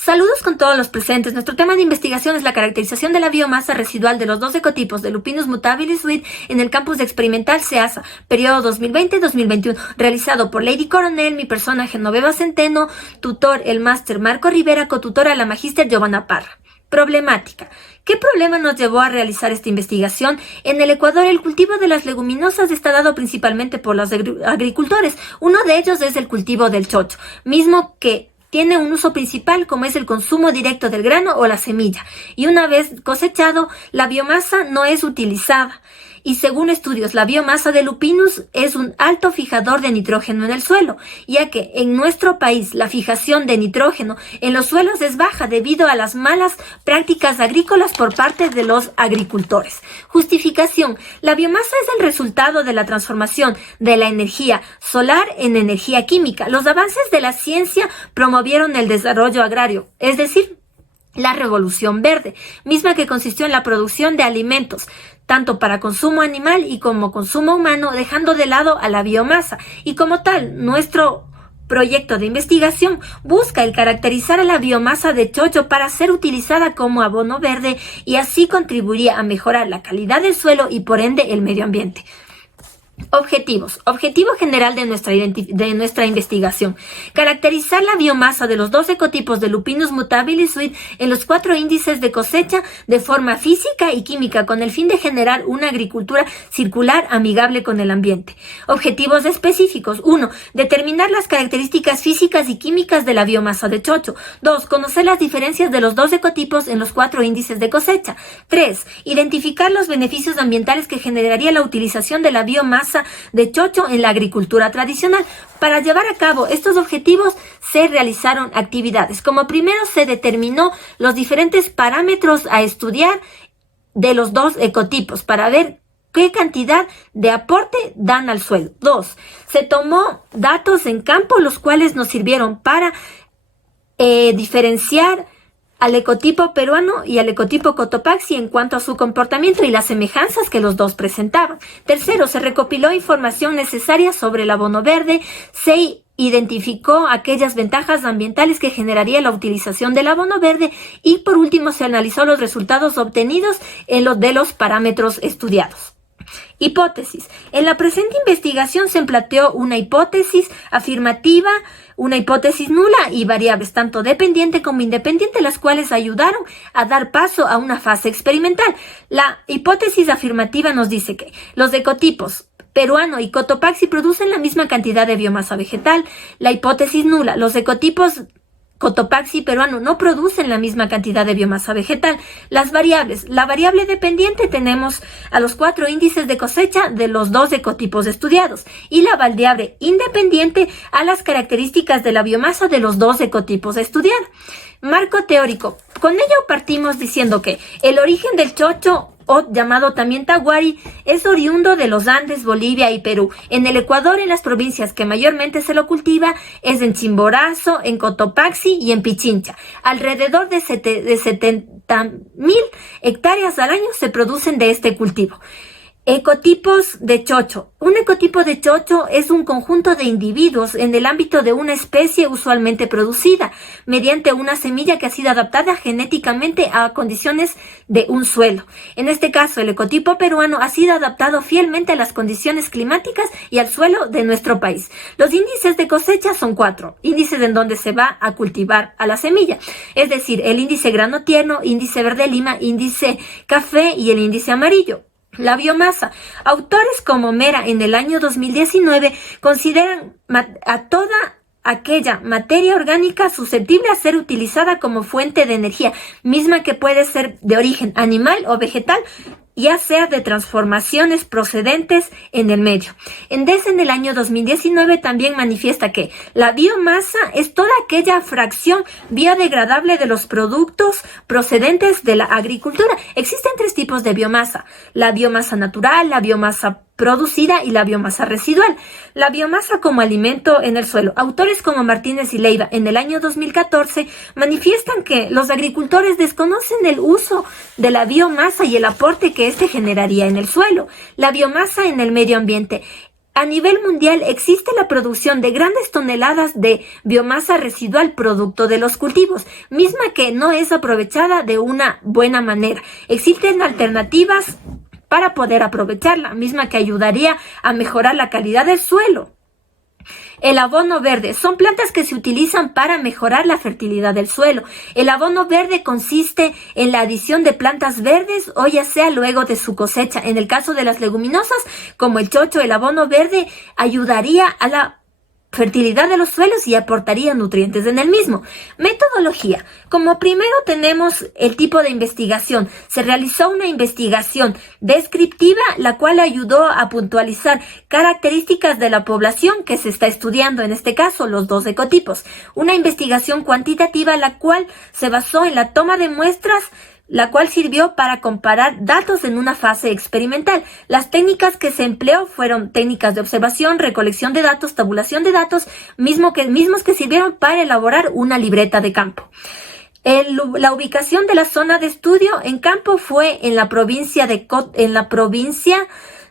Saludos con todos los presentes. Nuestro tema de investigación es la caracterización de la biomasa residual de los dos ecotipos de Lupinus mutabilis Witt en el campus experimental CEASA, periodo 2020-2021, realizado por Lady Coronel, mi persona Genoveva Centeno, tutor el máster Marco Rivera, cotutora la magíster Giovanna Parra. Problemática. ¿Qué problema nos llevó a realizar esta investigación? En el Ecuador, el cultivo de las leguminosas está dado principalmente por los agricultores. Uno de ellos es el cultivo del chocho, mismo que tiene un uso principal como es el consumo directo del grano o la semilla. Y una vez cosechado, la biomasa no es utilizada. Y según estudios, la biomasa de Lupinus es un alto fijador de nitrógeno en el suelo, ya que en nuestro país la fijación de nitrógeno en los suelos es baja debido a las malas prácticas agrícolas por parte de los agricultores. Justificación. La biomasa es el resultado de la transformación de la energía solar en energía química. Los avances de la ciencia promovieron el desarrollo agrario, es decir, la revolución verde, misma que consistió en la producción de alimentos, tanto para consumo animal y como consumo humano, dejando de lado a la biomasa. Y como tal, nuestro proyecto de investigación busca el caracterizar a la biomasa de chocho para ser utilizada como abono verde y así contribuiría a mejorar la calidad del suelo y por ende el medio ambiente. Objetivos. Objetivo general de nuestra investigación. Caracterizar la biomasa de los dos ecotipos de Lupinus mutabilis Witt en los 4 índices de cosecha de forma física y química con el fin de generar una agricultura circular amigable con el ambiente. Objetivos específicos. 1. Determinar las características físicas y químicas de la biomasa de chocho. 2. Conocer las diferencias de los dos ecotipos en los 4 índices de cosecha. 3. Identificar los beneficios ambientales que generaría la utilización de la biomasa de chocho en la agricultura tradicional. Para llevar a cabo estos objetivos se realizaron actividades. Como primero, se determinó los diferentes parámetros a estudiar de los dos ecotipos para ver qué cantidad de aporte dan al suelo. 2. Se tomó datos en campo, los cuales nos sirvieron para diferenciar al ecotipo peruano y al ecotipo Cotopaxi en cuanto a su comportamiento y las semejanzas que los dos presentaban. Tercero, se recopiló información necesaria sobre el abono verde, se identificó aquellas ventajas ambientales que generaría la utilización del abono verde y por último se analizó los resultados obtenidos de los parámetros estudiados. Hipótesis. En la presente investigación se planteó una hipótesis afirmativa, una hipótesis nula y variables, tanto dependiente como independiente, las cuales ayudaron a dar paso a una fase experimental. La hipótesis afirmativa nos dice que los ecotipos peruano y Cotopaxi producen la misma cantidad de biomasa vegetal. La hipótesis nula, los ecotipos Cotopaxi y peruano no producen la misma cantidad de biomasa vegetal. Las variables. La variable dependiente tenemos a los 4 índices de cosecha de los dos ecotipos estudiados y la variable independiente a las características de la biomasa de los dos ecotipos a estudiar. Marco teórico. Con ello partimos diciendo que el origen del chocho, o llamado también taguari, es oriundo de los Andes, Bolivia y Perú. En el Ecuador, en las provincias que mayormente se lo cultiva, es en Chimborazo, en Cotopaxi y en Pichincha. Alrededor de 70.000 hectáreas al año se producen de este cultivo. Ecotipos de chocho. Un ecotipo de chocho es un conjunto de individuos en el ámbito de una especie usualmente producida mediante una semilla que ha sido adaptada genéticamente a condiciones de un suelo. En este caso, el ecotipo peruano ha sido adaptado fielmente a las condiciones climáticas y al suelo de nuestro país. Los índices de cosecha son 4. Índices en donde se va a cultivar a la semilla, es decir, el índice grano tierno, índice verde lima, índice café y el índice amarillo. La biomasa. Autores como Mera en el año 2019 consideran a toda aquella materia orgánica susceptible a ser utilizada como fuente de energía, misma que puede ser de origen animal o vegetal, ya sea de transformaciones procedentes en el medio. Endesa en el año 2019 también manifiesta que la biomasa es toda aquella fracción biodegradable de los productos procedentes de la agricultura. Existen 3 tipos de biomasa: la biomasa natural, la biomasa producida y la biomasa residual. La biomasa como alimento en el suelo. Autores como Martínez y Leiva en el año 2014 manifiestan que los agricultores desconocen el uso de la biomasa y el aporte que éste generaría en el suelo. La biomasa en el medio ambiente. A nivel mundial existe la producción de grandes toneladas de biomasa residual producto de los cultivos, misma que no es aprovechada de una buena manera. Existen alternativas para poder aprovecharla, misma que ayudaría a mejorar la calidad del suelo. El abono verde son plantas que se utilizan para mejorar la fertilidad del suelo. El abono verde consiste en la adición de plantas verdes o ya sea luego de su cosecha. En el caso de las leguminosas, como el chocho, el abono verde ayudaría a la fertilidad de los suelos y aportaría nutrientes en el mismo. Metodología. Como primero tenemos el tipo de investigación. Se realizó una investigación descriptiva, la cual ayudó a puntualizar características de la población que se está estudiando, en este caso los dos ecotipos. Una investigación cuantitativa, la cual se basó en la toma de muestras, la cual sirvió para comparar datos en una fase experimental. Las técnicas que se empleó fueron técnicas de observación, recolección de datos, tabulación de datos, mismos que sirvieron para elaborar una libreta de campo. La ubicación de la zona de estudio en campo fue en la provincia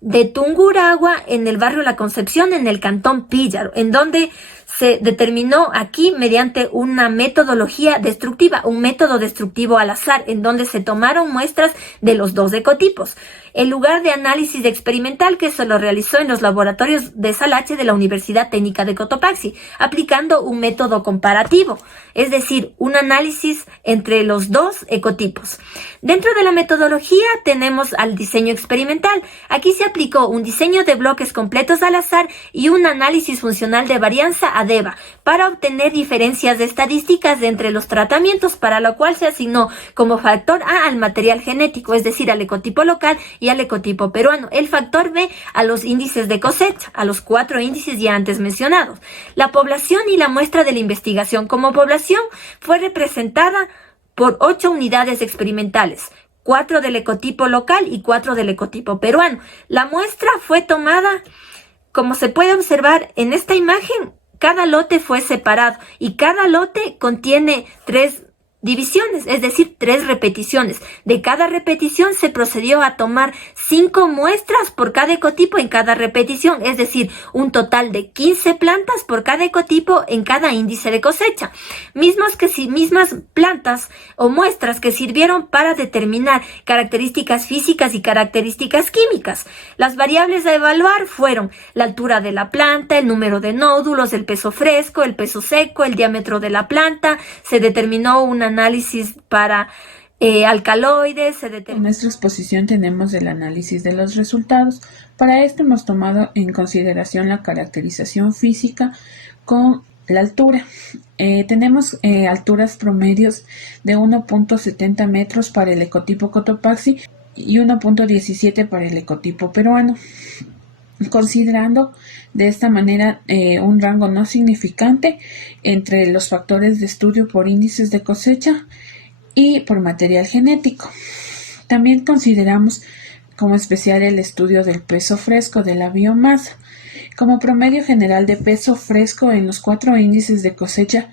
de Tungurahua, en el barrio La Concepción, en el cantón Píllaro, en donde se determinó aquí mediante una metodología destructiva, un método destructivo al azar, en donde se tomaron muestras de los dos ecotipos. El lugar de análisis experimental que se lo realizó en los laboratorios de Salache de la Universidad Técnica de Cotopaxi, aplicando un método comparativo, es decir, un análisis entre los dos ecotipos. Dentro de la metodología tenemos al diseño experimental. Aquí se aplicó un diseño de bloques completos al azar y un análisis funcional de varianza ADEVA para obtener diferencias estadísticas entre los tratamientos, para lo cual se asignó como factor A al material genético, es decir, al ecotipo local y al ecotipo peruano. El factor B a los índices de cosecha, a los 4 índices ya antes mencionados. La población y la muestra de la investigación. Como población fue representada por 8 unidades experimentales, 4 del ecotipo local y 4 del ecotipo peruano. La muestra fue tomada, como se puede observar en esta imagen, cada lote fue separado y cada lote contiene 3 divisiones, es decir, 3 repeticiones. De cada repetición se procedió a tomar 5 muestras por cada ecotipo en cada repetición, es decir, un total de 15 plantas por cada ecotipo en cada índice de cosecha. Mismas plantas o muestras que sirvieron para determinar características físicas y características químicas. Las variables a evaluar fueron la altura de la planta, el número de nódulos, el peso fresco, el peso seco, el diámetro de la planta. Se determinó una análisis para alcaloides. En nuestra exposición tenemos el análisis de los resultados. Para esto hemos tomado en consideración la caracterización física con la altura. Tenemos alturas promedios de 1.70 metros para el ecotipo Cotopaxi y 1.17 para el ecotipo peruano, considerando de esta manera un rango no significante entre los factores de estudio por índices de cosecha y por material genético. También consideramos como especial el estudio del peso fresco de la biomasa. Como promedio general de peso fresco en los 4 índices de cosecha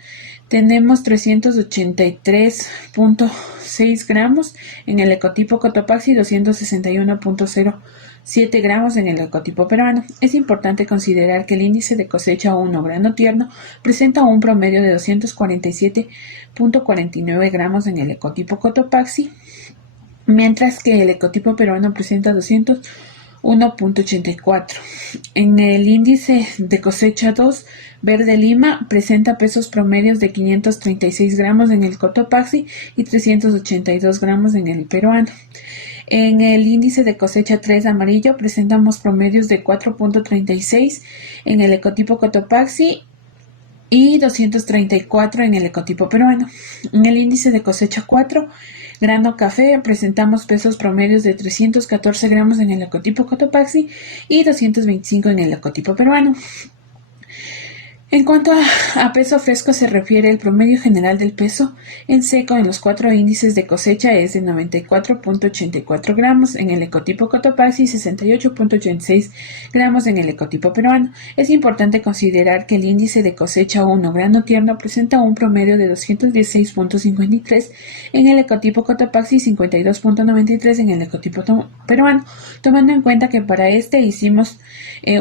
tenemos 383.6 gramos en el ecotipo Cotopaxi y 261.07 gramos en el ecotipo peruano. Es importante considerar que el índice de cosecha 1 grano tierno presenta un promedio de 247.49 gramos en el ecotipo Cotopaxi, mientras que el ecotipo peruano presenta 201.84. En el índice de cosecha 2 verde Lima presenta pesos promedios de 536 gramos en el Cotopaxi y 382 gramos en el peruano. En el índice de cosecha 3 amarillo presentamos promedios de 4.36 en el ecotipo Cotopaxi y 234 en el ecotipo peruano. En el índice de cosecha 4 grano café presentamos pesos promedios de 314 gramos en el ecotipo Cotopaxi y 225 en el ecotipo peruano. En cuanto a peso fresco se refiere, el promedio general del peso en seco en los 4 índices de cosecha es de 94.84 gramos en el ecotipo Cotopaxi y 68.86 gramos en el ecotipo peruano. Es importante considerar que el índice de cosecha 1 grano tierno presenta un promedio de 216.53 en el ecotipo Cotopaxi y 52.93 en el ecotipo peruano, tomando en cuenta que para este hicimos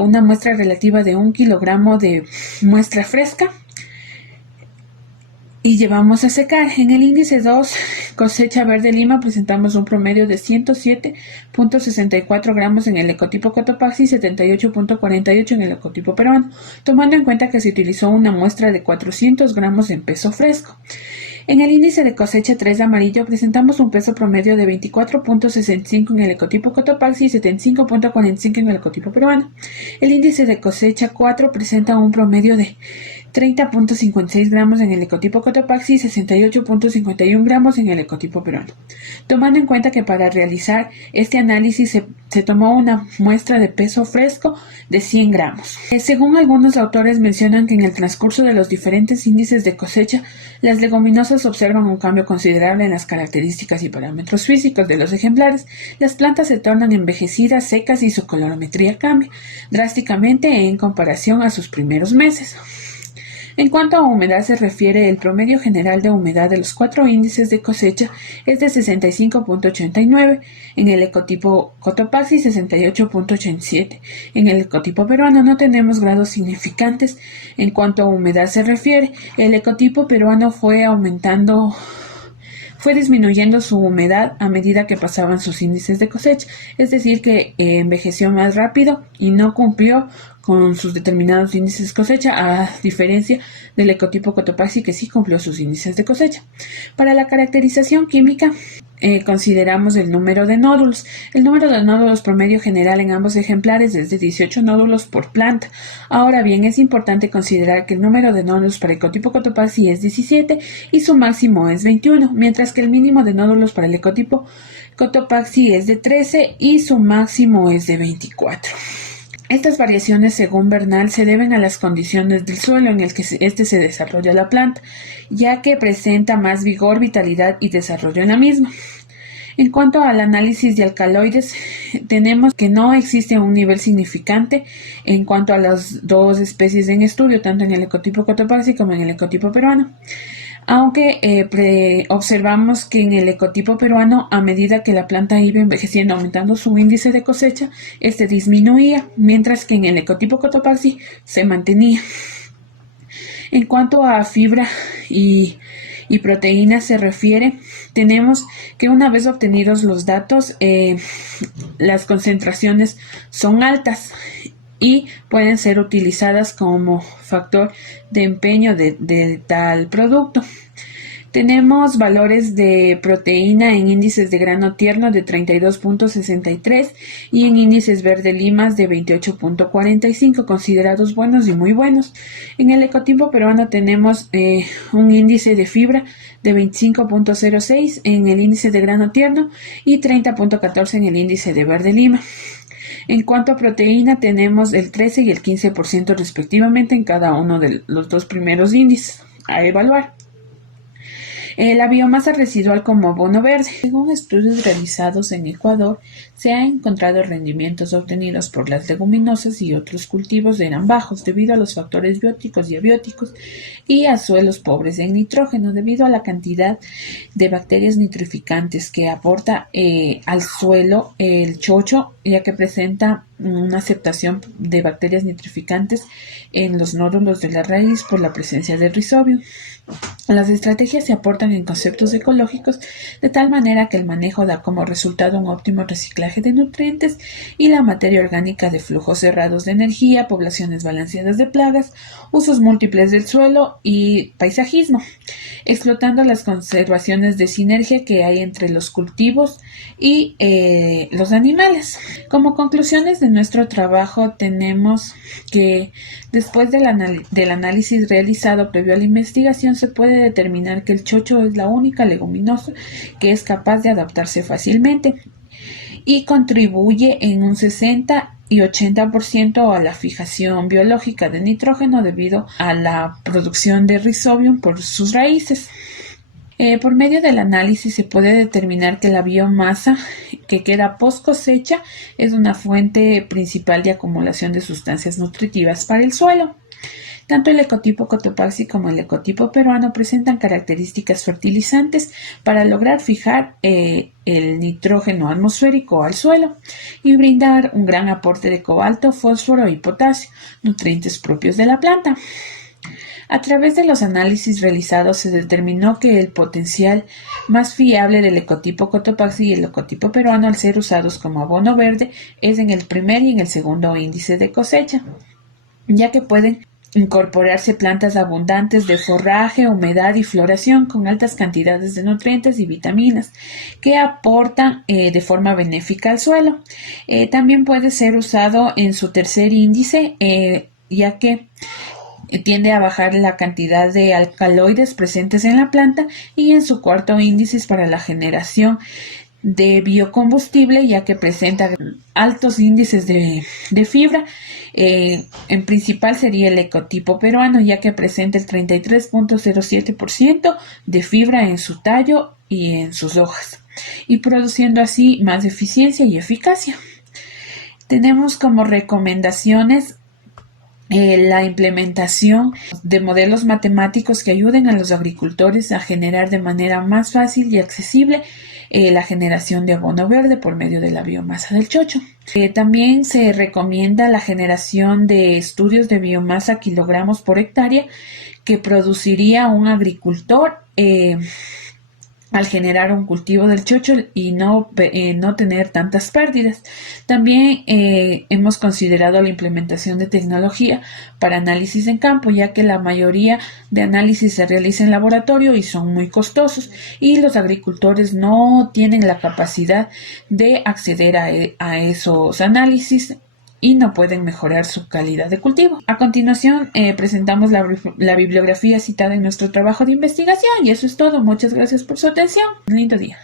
una muestra relativa de 1 kilogramo de muestra fresca y llevamos a secar. En el índice 2 cosecha verde Lima presentamos un promedio de 107.64 gramos en el ecotipo Cotopaxi y 78.48 en el ecotipo peruano, tomando en cuenta que se utilizó una muestra de 400 gramos en peso fresco. En el índice de cosecha 3 de amarillo presentamos un peso promedio de 24.65 en el ecotipo Cotopaxi y 75.45 en el ecotipo peruano. El índice de cosecha 4 presenta un promedio de 30.56 gramos en el ecotipo Cotopaxi y 68.51 gramos en el ecotipo peruano. Tomando en cuenta que para realizar este análisis se tomó una muestra de peso fresco de 100 gramos. Según algunos autores mencionan que en el transcurso de los diferentes índices de cosecha, las leguminosas observan un cambio considerable en las características y parámetros físicos de los ejemplares. Las plantas se tornan envejecidas, secas y su colorimetría cambia drásticamente en comparación a sus primeros meses. En cuanto a humedad se refiere, el promedio general de humedad de los 4 índices de cosecha es de 65.89, en el ecotipo Cotopaxi 68.87. En el ecotipo peruano no tenemos grados significantes. En cuanto a humedad se refiere, el ecotipo peruano fue disminuyendo su humedad a medida que pasaban sus índices de cosecha, es decir, que envejeció más rápido y no cumplió con sus determinados índices de cosecha, a diferencia del ecotipo Cotopaxi que sí cumplió sus índices de cosecha. Para la caracterización química, consideramos el número de nódulos. El número de nódulos promedio general en ambos ejemplares es de 18 nódulos por planta. Ahora bien, es importante considerar que el número de nódulos para el ecotipo Cotopaxi es 17 y su máximo es 21, mientras que el mínimo de nódulos para el ecotipo Cotopaxi es de 13 y su máximo es de 24. Estas variaciones, según Bernal, se deben a las condiciones del suelo en el que se desarrolla la planta, ya que presenta más vigor, vitalidad y desarrollo en la misma. En cuanto al análisis de alcaloides, tenemos que no existe un nivel significante en cuanto a las dos especies en estudio, tanto en el ecotipo Cotopaxi como en el ecotipo peruano. Aunque observamos que en el ecotipo peruano, a medida que la planta iba envejeciendo, aumentando su índice de cosecha, este disminuía, mientras que en el ecotipo Cotopaxi se mantenía. En cuanto a fibra y proteínas se refiere, tenemos que una vez obtenidos los datos, las concentraciones son altas y pueden ser utilizadas como factor de empeño de tal producto. Tenemos valores de proteína en índices de grano tierno de 32.63 y en índices verde limas de 28.45, considerados buenos y muy buenos. En el ecotipo peruano tenemos un índice de fibra de 25.06 en el índice de grano tierno y 30.14 en el índice de verde lima. En cuanto a proteína, tenemos el 13 y el 15% respectivamente en cada uno de los dos primeros índices a evaluar. La biomasa residual como abono verde. Según estudios realizados en Ecuador, se han encontrado rendimientos obtenidos por las leguminosas y otros cultivos eran bajos debido a los factores bióticos y abióticos y a suelos pobres en nitrógeno debido a la cantidad de bacterias nitrificantes que aporta al suelo el chocho, ya que presenta una aceptación de bacterias nitrificantes en los nódulos de la raíz por la presencia de rizobio. Las estrategias se aportan en conceptos ecológicos de tal manera que el manejo da como resultado un óptimo reciclaje de nutrientes y la materia orgánica de flujos cerrados de energía, poblaciones balanceadas de plagas, usos múltiples del suelo y paisajismo, explotando las conservaciones de sinergia que hay entre los cultivos y los animales. Como conclusiones de nuestro trabajo tenemos que después del análisis realizado previo a la investigación se puede determinar que el chocho es la única leguminosa que es capaz de adaptarse fácilmente y contribuye en un 60 y 80% a la fijación biológica de nitrógeno debido a la producción de Rhizobium por sus raíces. Por medio del análisis se puede determinar que la biomasa que queda post cosecha es una fuente principal de acumulación de sustancias nutritivas para el suelo. Tanto el ecotipo Cotopaxi como el ecotipo peruano presentan características fertilizantes para lograr fijar el nitrógeno atmosférico al suelo y brindar un gran aporte de cobalto, fósforo y potasio, nutrientes propios de la planta. A través de los análisis realizados se determinó que el potencial más fiable del ecotipo Cotopaxi y el ecotipo peruano al ser usados como abono verde es en el primer y en el segundo índice de cosecha, ya que pueden incorporarse plantas abundantes de forraje, humedad y floración con altas cantidades de nutrientes y vitaminas que aportan de forma benéfica al suelo. También puede ser usado en su tercer índice, ya que tiende a bajar la cantidad de alcaloides presentes en la planta, y en su cuarto índice es para la generación de biocombustible, ya que presenta altos índices de fibra. En principal sería el ecotipo peruano, ya que presenta el 33.07% de fibra en su tallo y en sus hojas, y produciendo así más eficiencia y eficacia. Tenemos como recomendaciones la implementación de modelos matemáticos que ayuden a los agricultores a generar de manera más fácil y accesible la generación de abono verde por medio de la biomasa del chocho. También se recomienda la generación de estudios de biomasa kilogramos por hectárea que produciría un agricultor al generar un cultivo del chocho y no tener tantas pérdidas. También hemos considerado la implementación de tecnología para análisis en campo, ya que la mayoría de análisis se realiza en laboratorio y son muy costosos, y los agricultores no tienen la capacidad de acceder a esos análisis y no pueden mejorar su calidad de cultivo. A continuación, presentamos la bibliografía citada en nuestro trabajo de investigación, y eso es todo. Muchas gracias por su atención. Un lindo día.